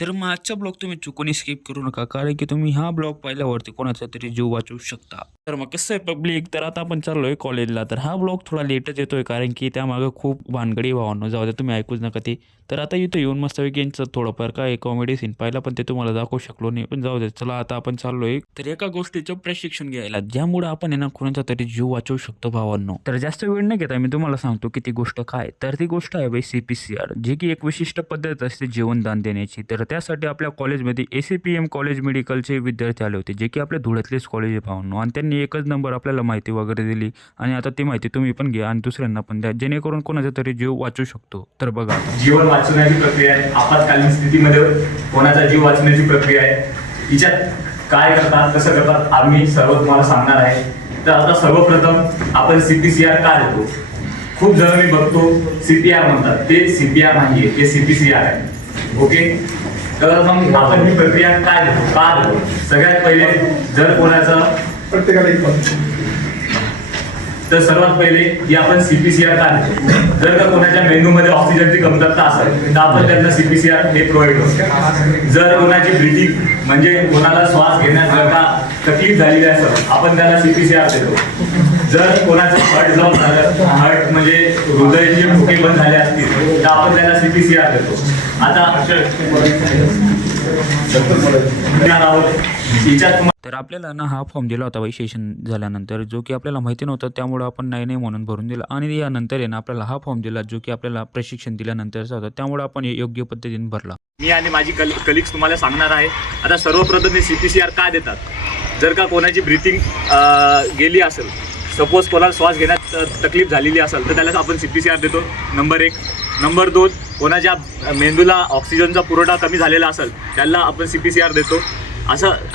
तर मागचा ब्लॉग तुम्ही चुकून स्किप करू नका, कारण की तुम्ही हा ब्लॉग पाहिल्यावरती कोणाचा तरी जीव वाचवू शकता. तर मग कसं आहे पब्लिक, तर आता आपण चाललोय कॉलेजला. तर हा ब्लॉग थोडा लेटच येतोय, कारण की त्यामागं खूप भानगडी भावांनो, जाऊ द्या तुम्ही ऐकूच नका ते. तर आता इथं येऊन मस्तपैकी यांचं थोडंफार काय कॉमेडी सीन पाहिला, पण ते तुम्हाला दाखवू शकलो नाही. पण जाऊ दे, चला आता आपण चाललोय तर एका गोष्टीचं प्रशिक्षण घ्यायला, ज्यामुळे आपण आहे ना कोणाचा तरी जीव वाचवू शकतो भावांनो. तर जास्त वेळ न घेता मी तुम्हाला सांगतो की ती गोष्ट काय. तर ती गोष्ट आहे बाई CPCR, जी की एक विशिष्ट पद्धत असते जीवनदान देण्याची. तर त्यासाठी आपल्या कॉलेजमध्ये ACPM कॉलेज मेडिकलचे विद्यार्थी आले होते, जे की आपल्या धुळ्यातलेच कॉलेज आहे भावांनो. आणि त्यांनी एकच नंबर आपल्याला माहिती वगैरे दिली, आणि आता ती माहिती तुम्ही पण घ्या आणि दुसऱ्यांना पण द्या, जेणेकरून कोणाचा तरी जीव वाचू शकतो. तर बघा, जीवन वाचवण्याची प्रक्रिया आहे. आपत्कालीन स्थितीमध्ये कोणाचा जीव वाचवण्याची प्रक्रिया आहे. हिच्यात काय करतात, कसं करतात, आम्ही सर्व तुम्हाला सांगणार आहे. तर आता सर्वप्रथम आपण CPCR का देतो. खूप जण मी बघतो CPR म्हणतात, ते CPR नाहीये, ते CPCR आहे. ओके, तर मग आपण ही प्रक्रिया काय देतो, का देतो. सगळ्यात पहिले जर कोणाचं प्रत्येकाला तर सर्वात पहिले की आपण CPCR का देतो. जर का कोणाच्या मेंदूमध्ये ऑक्सिजनची कमतरता असेल तर आपण त्यांना CPCR हे प्रोव्हाइड करतो. जर कोणाची ब्रीथिंग म्हणजे कोणाला श्वास घेण्यात जर का तकलीफ झालेली असेल, आपण त्याला CPCR देतो. जर कोणाचं हार्ट ब्लॉक झालं, हार्ट म्हणजे हृदयाचे ठोके बंद झाले असतील, तर आपण त्याला CPCR देतो. आता तर आपल्याला ना हा फॉर्म दिला होता बाई सेशन झाल्यानंतर, जो की आपल्याला माहिती नव्हता, त्यामुळे आपण नाही म्हणून भरून दिला. आणि यानंतर आहे ना आपल्याला हा फॉर्म दिला, जो की आपल्याला प्रशिक्षण दिल्यानंतरचा होता, त्यामुळे आपण योग्य पद्धतीने भरला. मी आणि माझी कलिग्स तुम्हाला सांगणार आहे. आता सर्वप्रथम हे CPCR का देतात. जर का कोणाची ब्रीथिंग गेली असेल, सपोज कोणाला श्वास घेण्यात तकलीफ झालेली असेल, तर त्याला आपण CPCR देतो. नंबर 1. नंबर 2, कोणाच्या मेंदूला ऑक्सिजनचा पुरवठा कमी झालेला असेल, त्याला आपण CPCR देतो.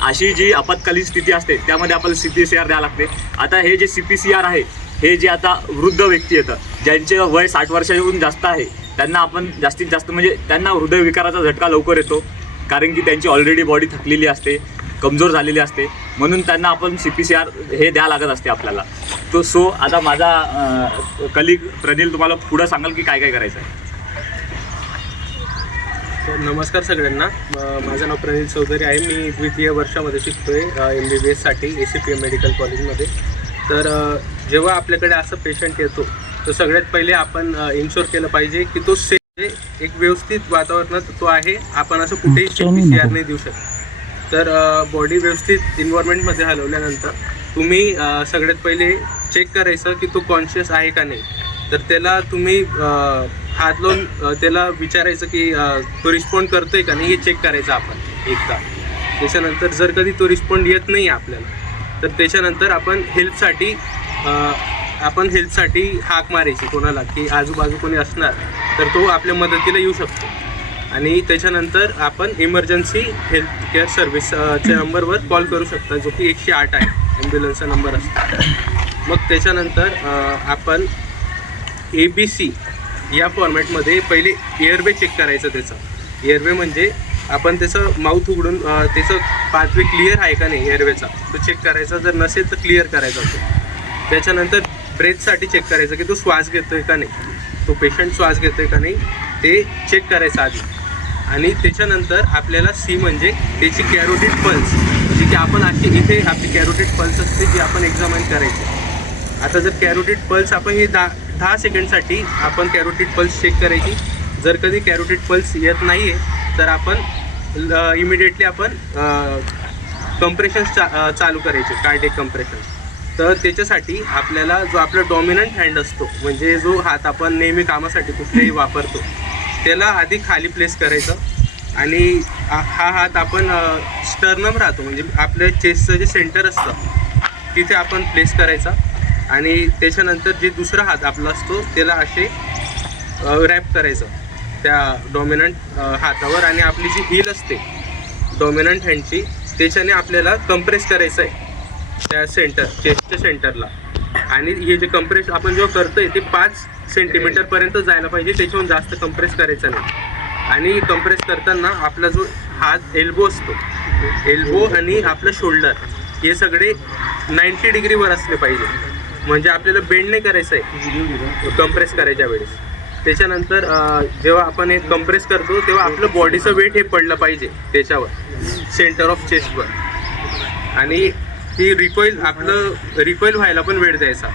अशी जी आपत्कालीन स्थिती असते त्यामध्ये आपल्याला CPCR द्यावं लागते. आता हे जे CPCR आहे, हे जे आता वृद्ध व्यक्ती येतं, ज्यांचे वय 60 वर्षाहून जास्त आहे, त्यांना आपण जास्तीत जास्त म्हणजे त्यांना हृदयविकाराचा झटका लवकर येतो, कारण की त्यांची ऑलरेडी बॉडी थकलेली असते, कमजोर झालेली असते, म्हणून त्यांना आपण CPCR हे द्यावं लागत असते आपल्याला. सो आता माझा कलिग प्रनिल तुम्हाला पुढं सांगाल की काय काय करायचं आहे. नमस्कार सगळ्यांना. माझं नाव प्रनिल चौधरी आहे. मी द्वितीय वर्षामध्ये शिकतोय MBBS साठी ACPM मेडिकल कॉलेजमध्ये. तर जेव्हा आपल्याकडे असं पेशंट येतो, तर सगळ्यात पहिले आपण इन्शुअर केलं पाहिजे की तो सेफ, एक व्यवस्थित वातावरणात तो आहे. आपण असं कुठेही CPCR नाही देऊ शकत. तर बॉडी व्यवस्थित इन्व्हायरमेंटमध्ये हलवल्यानंतर तुम्ही सगळ्यात पहिले चेक करायचं की तो कॉन्शियस आहे का नाही. तर त्याला तुम्ही हात लावून त्याला विचारायचं की तो रिस्पॉन्ड करतोय का नाही, हे चेक करायचं आपण एकदा. त्याच्यानंतर जर कधी तो रिस्पॉन्ड येत नाही आपल्याला, तर त्याच्यानंतर आपण हेल्पसाठी हाक मारायची कोणाला, की आजूबाजू कोणी असणार तर तो आपल्या मदतीला येऊ शकतो. आणि त्याच्यानंतर आपण इमर्जन्सी हेल्थ केअर सर्व्हिसच्या नंबरवर कॉल करू शकता, जो की 108 आहे, ॲम्ब्युलन्सचा नंबर असतो. मग त्याच्यानंतर आपण ABC या फॉर्मॅटमध्ये पहिले एअरवे चेक करायचं. त्याचा एअरवे म्हणजे आपण त्याचं माउथ उघडून त्याचं पाथवे क्लिअर आहे का नाही एअरवेचा, तो चेक करायचा. जर नसेल तर क्लिअर करायचा होतो. त्याच्यानंतर ब्रेथसाठी चेक करायचं की तो श्वास घेतोय का नाही, तो पेशंट श्वास घेतोय का नाही ते चेक करायचं आधी. आणि त्याच्यानंतर आपल्याला C म्हणजे त्याची कॅरोटिड पल्स, जी की आपण इथे आपली कॅरोटिड पल्स असते, जी आपण एक्झामाइन करायची. आता जर कॅरोटिड पल्स आपण हे 10 सेकंडसाठी आपण कॅरोटिड पल्स चेक करायची. जर कधी कॅरोटिड पल्स येत नाही आहे तर आपण इमिडिएटली आपण कंप्रेशन्स चालू करायचे, कार्डियक कंप्रेशन. तर त्याच्यासाठी आपल्याला जो आपला डॉमिनंट हँड असतो, म्हणजे जो हात आपण नेहमी कामासाठी कुठलेही वापरतो, त्याला आधी खाली प्लेस करायचं. आणि हा हात आपण स्टर्नम राहतो, म्हणजे आपल्या चेस्टचं जे सेंटर असतं तिथे आपण प्लेस करायचा. आणि त्याच्यानंतर जे दुसरा हात आपला असतो त्याला असे रॅप करायचं त्या डॉमिनंट हातावर. आणि आपली जी हील असते डॉमिनंट हँडची, त्याच्याने आपल्याला कंप्रेस करायचं आहे त्या चेस्टच्या सेंटरला. आणि हे जे कंप्रेस आपण जेव्हा करतोय ते 5 सेंटीमीटरपर्यंत जायला पाहिजे, त्याच्याहून जास्त कंप्रेस करायचं नाही. आणि कंप्रेस करताना आपला जो हात एल्बो असतो, एल्बो आणि आपलं शोल्डर हे सगळे 90 डिग्रीवर असले पाहिजे, म्हणजे आपल्याला बेंड नाही करायचं आहे कंप्रेस करायच्या वेळेस. त्याच्यानंतर जेव्हा आपण हे कंप्रेस करतो तेव्हा आपलं बॉडीचं वेट हे पडलं पाहिजे त्याच्यावर, सेंटर ऑफ चेस्टवर. आणि ती रिकॉईल व्हायला पण वेळ द्यायचा,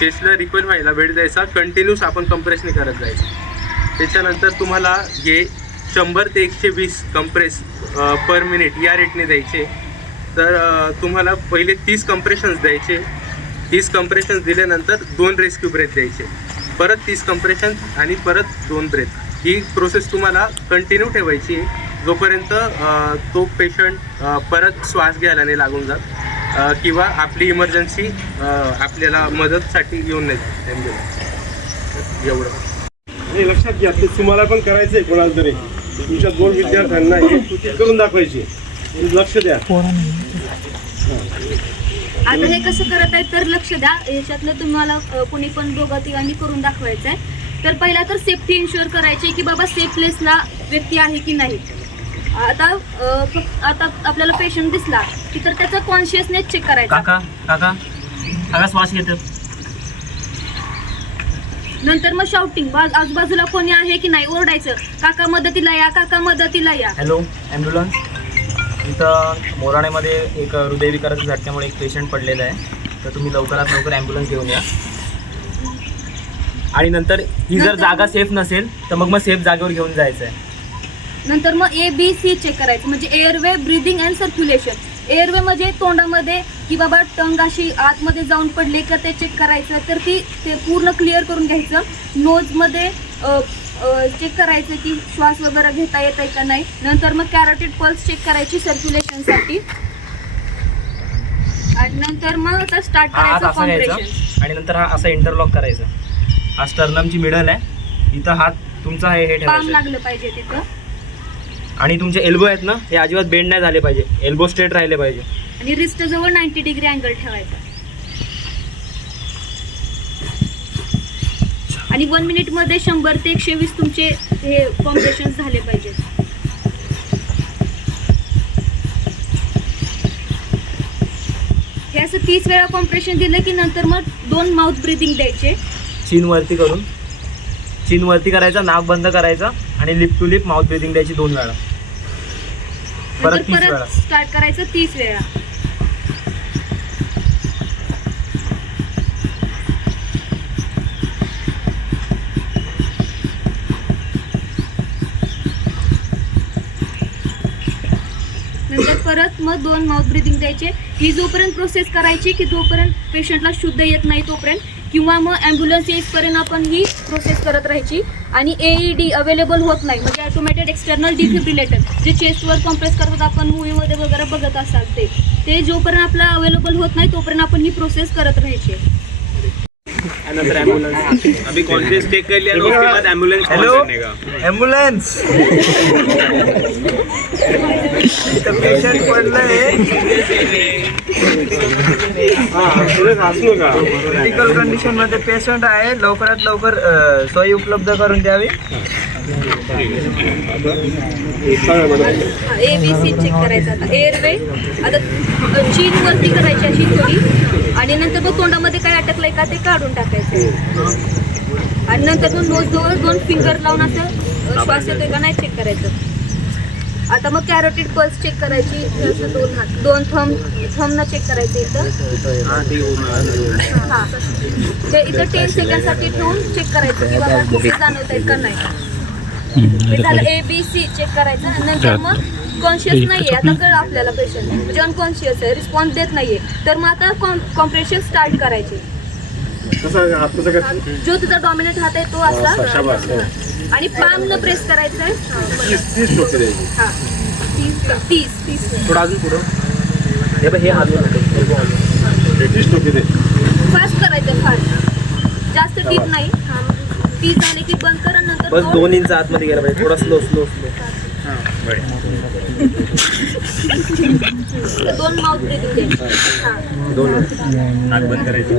चेस्टला रिकॉईल व्हायला वेळ द्यायचा, कंटिन्यूस आपण कंप्रेसने करत जायचं. त्याच्यानंतर तुम्हाला हे 100 ते 120 कंप्रेस पर मिनिट या रेटने द्यायचे. तर तुम्हाला पहिले 30 कंप्रेशन्स द्यायचे. 30 कंप्रेशन्स दिल्यानंतर 2 रेस्क्यू ब्रेथ द्यायचे, परत 30 कंप्रेशन आणि परत 2 ब्रेथ. ही प्रोसेस तुम्हाला कंटिन्यू ठेवायची जोपर्यंत तो पेशंट परत श्वास घ्यायला नाही लागून जात किंवा आपली इमर्जन्सी आपल्याला मदतसाठी येऊन नाही जात ॲम्ब्युलन्स. एवढं हे लक्षात घ्या, ते तुम्हाला पण करायचं आहे. कोणाला तरी तुमच्या 2 विद्यार्थ्यांना हे कृती करून दाखवायची. लक्ष द्या. आता हे कसं करत आहे तर लक्ष द्या. याच्यातलं तुम्हाला कोणी पण दोघं तिघांनी करून दाखवायचं आहे. तर पहिला तर सेफ्टी इन्शुअर करायची की बाबा सेफ प्लेसला व्यक्ती आहे की नाही. आता आपल्याला पेशंट दिसला की तर त्याचा कॉन्शियसनेस चेक करायचा. काका श्वास घेतो. नंतर मग शाउटिंग, आजूबाजूला कोणी आहे की नाही ओरडायचं, काका मदतीला या, काका मदतीला या. हॅलो ॲम्ब्युलन्स, इथं मोराण्यामध्ये एक हृदयविकाराच्या झटक्यामुळे एक पेशंट पडलेला आहे, तर तुम्ही लवकरात लवकर ॲम्ब्युलन्स घेऊन या. आणि नंतर ही जर जागा सेफ नसेल तर मग सेफ जागेवर घेऊन जायचं आहे. नंतर मग ABC चेक करायचं, म्हणजे airway, breathing and circulation. Airway म्हणजे तोंडामध्ये की बाबा टंग अशी आतमध्ये जाऊन पडले का ते चेक करायचं, तर ते पूर्ण क्लिअर करून घ्यायचं. नोजमध्ये चेक करायचं की श्वास वगैरे घेता येत आहे का नाही. नंतर मग कॅरोटिड पल्स चेक करायची सर्क्युलेशनसाठी. आणि नंतर मग आता स्टार्ट करायचं कॉम्प्रेशन. आणि नंतर हा असा इंटरलॉक करायचा. हा स्टर्नमची मिडल आहे, इथं हात तुमचा हे पाम ठेवायचं लागलं पाहिजे तिथं. आणि तुमचे एल्बो आहेत ना हे अजिबात बेंड नाही झाले पाहिजे, एल्बो स्ट्रेट राहिले पाहिजे. आणि रिस्ट जवळ 90 डिग्री अँगल ठेवायचा. आणि 1 मिनिटमध्ये 100 ते 120 तुमचे हे कॉम्प्रेशन झाले पाहिजेत. हे असं 30 वेळा कॉम्प्रेशन दिलं की नंतर मग 2 माउथ ब्रीदिंग द्यायचे. चीन वरती करायचा, नाक बंद करायचा आणि lip to lip mouth breathing द्यायची 2 वेळा. परत 30 वेळा परत स्टार्ट करायचं 30 वेळा. नंतर परत मग 2 माउथ ब्रीदिंग द्यायचे. ही जोपर्यंत प्रोसेस करायची की जोपर्यंत पेशंटला शुद्ध येत नाही तोपर्यंत, किंवा मग ॲम्ब्युलन्स येईपर्यंत आपण ही प्रोसेस करत राहायची. आणि AED अवेलेबल होत नाही, म्हणजे ऑटोमॅटेड एक्सटर्नल डिफिब्रिलेटर जे चेस्टवर कॉम्प्रेस करतात आपण मूवीमध्ये वगैरे बघत असाल ते जोपर्यंत आपला अवेलेबल होत नाही तोपर्यंत आपण ही प्रोसेस करत राहायची. नंतर ॲम्ब्युलन्स अभी कॉन्शियस चेक कर लिया, उसके बाद ॲम्ब्युलन्स हॅलो ॲम्ब्युलन्स, इथं पेशंट पडलंय, क्रिटिकल कंडिशन मध्ये पेशंट आहे, लवकरात लवकर सोयी उपलब्ध करून द्यावी. ABC चेक करायचा. आता एअरवे आता चीन वरती करायची अशी थोडी. आणि नंतर मग तोंडामध्ये काय अटकलंय का ते काढून टाकायचं. आणि नंतर मग नोजजवळ 2 फिंगर लावून असं श्वास येतोय का नाही चेक करायचं. आता मग कॅरोटिड पल्स चेक करायची. असं 2 हात 2 थंबनं चेक करायचं इथं. हां, ते इथं 10 सेकंडसाठी ठेवून चेक करायचं की बाबा कुठे जाणवत आहेत का नाही. हे झालं ABC चेक करायचं. आणि नंतर मग कॉन्शियस नाहीये, आता कळलं आपल्याला पेशंट म्हणजे अनकॉन्शियस आहे, रिस्पॉन्स देत नाहीये, तर मग आता कॉम्प्रेशन स्टार्ट करायचे. जो तुझा डॉमिनेट हात आहे तो असा आणि पामनं प्रेस करायचं आहे. 30 थोडं अजून पुढं हे हात फास्ट करायचं, फास्ट, जास्त डीप नाही. 30 झाले की बंद करा. नंतर बस 2 इंच आतमध्ये गेला पाहिजे, थोडा स्लो 2 माउथ ब्रीदिंग द्यायची. 2 नाक बंद करायचं.